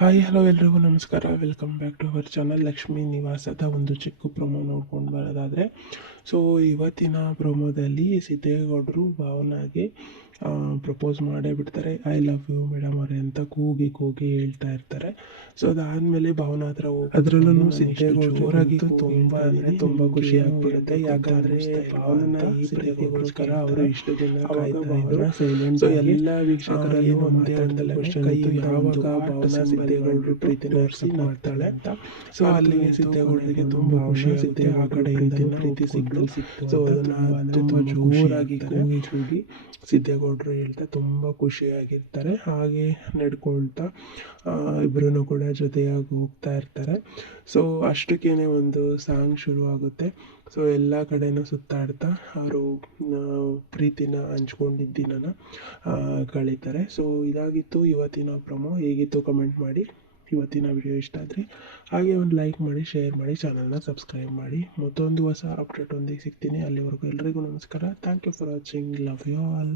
Hi hello ಎಲ್ರಿಗೂ ನಮಸ್ಕಾರ. Welcome back to our channel. Lakshmi ನಿವಾಸದ ಒಂದು ಚಿಕ್ಕ ಪ್ರೊಮೋ ನೋಡ್ಕೊಂಡು ಬರೋದಾದರೆ, ಸೊ ಇವತ್ತಿನ ಪ್ರೊಮೋದಲ್ಲಿ ಸಿದ್ದೇಗೌಡರು ಭಾವನಾಗೆ ಪ್ರಪೋಸ್ ಮಾಡೇ ಬಿಡ್ತಾರೆ. ಐ ಲವ್ ಯು ಮೇಡಮ್ ಅವರೇ ಅಂತ ಕೂಗಿ ಕೂಗಿ ಹೇಳ್ತಾ ಇರ್ತಾರೆ. ಸೊ ಅದಾದಮೇಲೆ ಭಾವನಾ ಹತ್ರ ಹೋಗಿ ಅದರಲ್ಲೂ ಸಿದ್ದೇಗೌಡರು ಜೋರಾಗಿ ತುಂಬ ಖುಷಿ ಆಗ್ಬಿಡುತ್ತೆ. ಯಾಕಂದರೆ ಭಾವನ ಈ ಪ್ರೀತಿಗೋಸ್ಕರ ಅವರು ಇಷ್ಟು ದಿನ ಕಾಯ್ತಾ ಇದ್ರು. ಸೊ ಎಲ್ಲ ವೀಕ್ಷಕರಲ್ಲಿ ಒಂದೇ ಒಂದು ಕ್ವಶನ್ ಇತ್ತು, ಯಾವಾಗ ಭಾವನಾ ಸಿದ್ದೇಗೌಡರು ಪ್ರೀತಿನ ತೋರಿಸಿ ನಗ್ತಾಳೆ ಅಂತ. ಸೊ ಅಲ್ಲಿಗೆ ಸಿದ್ದೇಗೌಡರಿಗೆ ತುಂಬ ಖುಷಿ ಆಗುತ್ತೆ. ಆ ಕಡೆಯಿಂದ ಪ್ರೀತಿ ಸಿಗ್ತು. ಸೊ ಅದನ್ನ ತುಂಬ ಜೋರಾಗಿ ಕೂಗಿ ಕೂಗಿ ಸಿದ್ದೇಗೌಡರು ಹೇಳ್ತಾ ತುಂಬ ಖುಷಿಯಾಗಿರ್ತಾರೆ. ಹಾಗೆ ನಡ್ಕೊಳ್ತಾ ಇಬ್ಬರೂ ಕೂಡ ಜೊತೆಯಾಗಿ ಹೋಗ್ತಾ ಇರ್ತಾರೆ. ಸೊ ಅಷ್ಟಕ್ಕೇನೆ ಒಂದು ಸಾಂಗ್ ಶುರು ಆಗುತ್ತೆ. ಸೊ ಎಲ್ಲ ಕಡೆನೂ ಸುತ್ತಾಡ್ತಾ ಅವರು ಪ್ರೀತಿನ ಹಂಚ್ಕೊಂಡಿದ್ದ ದಿನನ ಕಳೀತಾರೆ. ಸೊ ಇದಾಗಿತ್ತು ಇವತ್ತಿನ ಪ್ರೊಮೋ. ಹೇಗಿತ್ತು ಕಮೆಂಟ್ ಮಾಡಿ. ಇವತ್ತಿನ ವಿಡಿಯೋ ಇಷ್ಟ ಆದರೆ ಹಾಗೆ ಒಂದು ಲೈಕ್ ಮಾಡಿ, ಶೇರ್ ಮಾಡಿ, ಚಾನಲ್ನ ಸಬ್ಸ್ಕ್ರೈಬ್ ಮಾಡಿ. ಮತ್ತೊಂದು ಹೊಸ ಅಪ್ಡೇಟ್ ಒಂದಿಗೆ ಸಿಗ್ತೀನಿ. ಅಲ್ಲಿವರೆಗೂ ಎಲ್ರಿಗೂ ನಮಸ್ಕಾರ. Thank you for watching. Love you all.